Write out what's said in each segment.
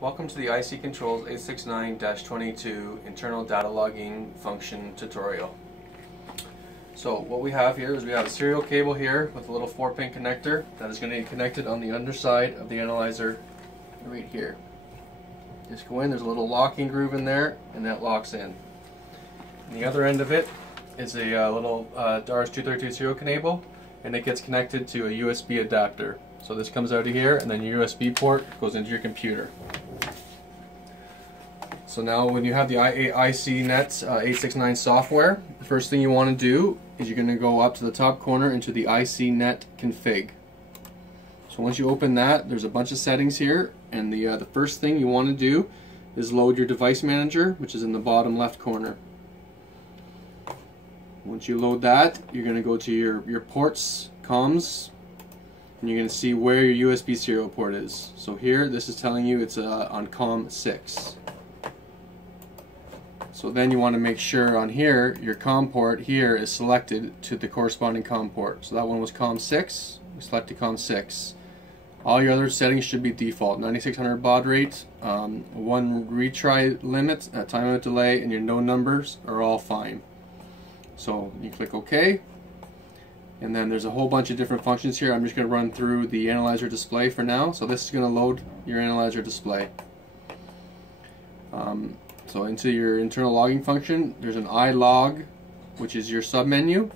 Welcome to the IC Controls 869-22 internal data logging function tutorial. So what we have here is we have a serial cable here with a little 4-pin connector that is going to be connected on the underside of the analyzer right here. Just go in, there's a little locking groove in there, and that locks in. And the other end of it is a little RS-232 serial cable, and it gets connected to a USB adapter. So this comes out of here, and then your USB port goes into your computer. So now when you have the ICnet 869 software, the first thing you want to do is you're going to go up to the top corner into the ICnet config. So once you open that, there's a bunch of settings here, and the first thing you want to do is load your device manager, which is in the bottom left corner. Once you load that, you're going to go to your ports, comms, and you're going to see where your USB serial port is. So here, this is telling you it's on COM 6. So then you want to make sure on here, your COM port here is selected to the corresponding COM port. So that one was COM 6, we selected COM 6. All your other settings should be default. 9600 baud rate, 1 retry limit, time limit delay, and your node numbers are all fine. So you click OK, and then there's a whole bunch of different functions here. I'm just going to run through the analyzer display for now. So this is going to load your analyzer display. So into your internal logging function, there's an iLog, which is your submenu.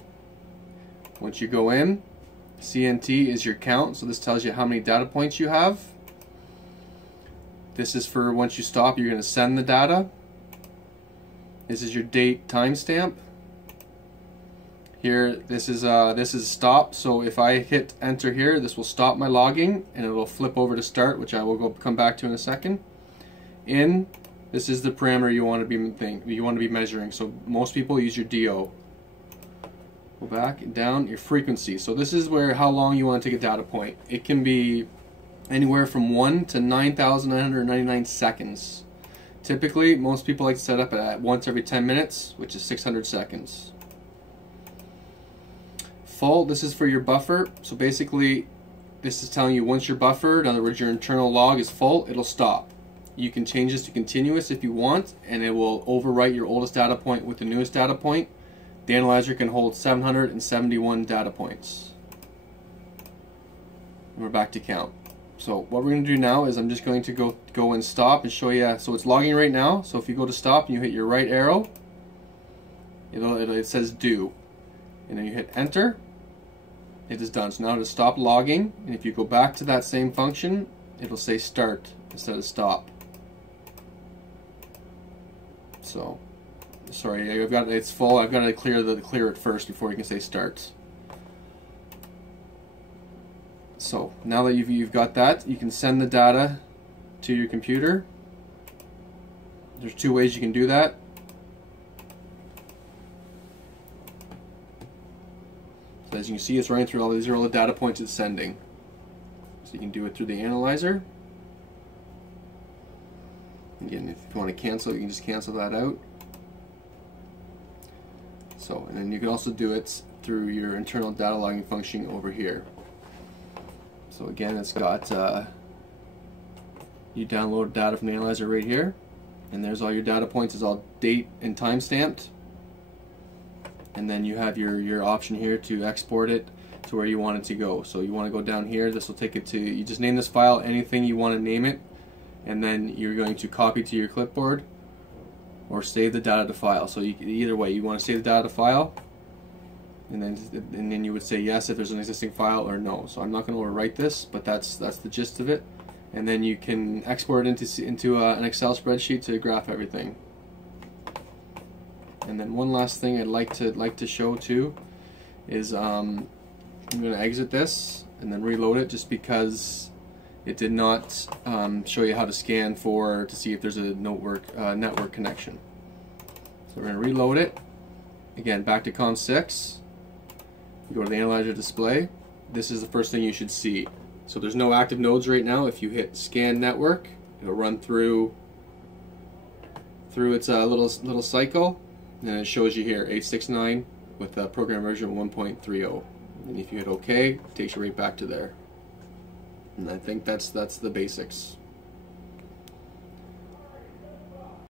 Once you go in, CNT is your count, so this tells you how many data points you have. This is for once you stop, you're going to send the data. This is your date timestamp. Here, this is stop, so if I hit enter here, this will stop my logging, and it will flip over to start, which I will come back to in a second. This is the parameter you want to be measuring. So most people use your DO. Go back and down, your frequency. So this is where how long you want to take a data point. It can be anywhere from 1 to 9,999 seconds. Typically, most people like to set up at once every 10 minutes, which is 600 seconds. Full, this is for your buffer. So basically, this is telling you once your buffer, in other words your internal log is full, it'll stop. You can change this to continuous if you want, and it will overwrite your oldest data point with the newest data point. The analyzer can hold 771 data points. And we're back to count. So what we're going to do now is I'm just going to go and stop and show you. So it's logging right now. So if you go to stop and you hit your right arrow, it says do. And then you hit enter. It is done. So now to stop logging, and if you go back to that same function, it'll say start instead of stop. So, sorry, it's full. I've got to clear it first before you can say start. So now that you've got that, you can send the data to your computer. There's 2 ways you can do that. So as you can see, it's running through all these. Are all the data points it's sending. So you can do it through the analyzer. Again, if you want to cancel, you can just cancel that out. So, and then you can also do it through your internal data logging function over here. So again, it's got you download data from the analyzer right here, and there's all your data points. It's all date and time stamped. And then you have your option here to export it to where you want it to go. So you want to go down here. This will take it to, you just name this file anything you want to name it. And then you're going to copy to your clipboard or save the data to file. So either way, you want to save the data to file, and then you would say yes if there's an existing file, or no. So I'm not going to overwrite this, but that's the gist of it. And then you can export it into an Excel spreadsheet to graph everything. And then one last thing I'd like to show too is I'm going to exit this and then reload it, just because it did not show you how to scan to see if there's a network connection. So we're going to reload it. Again, back to COM 6. You go to the analyzer display. This is the first thing you should see. So there's no active nodes right now. If you hit scan network, it'll run through its little cycle, and it shows you here 869 with program version 1.30. And if you hit OK, it takes you right back to there. And I think that's the basics.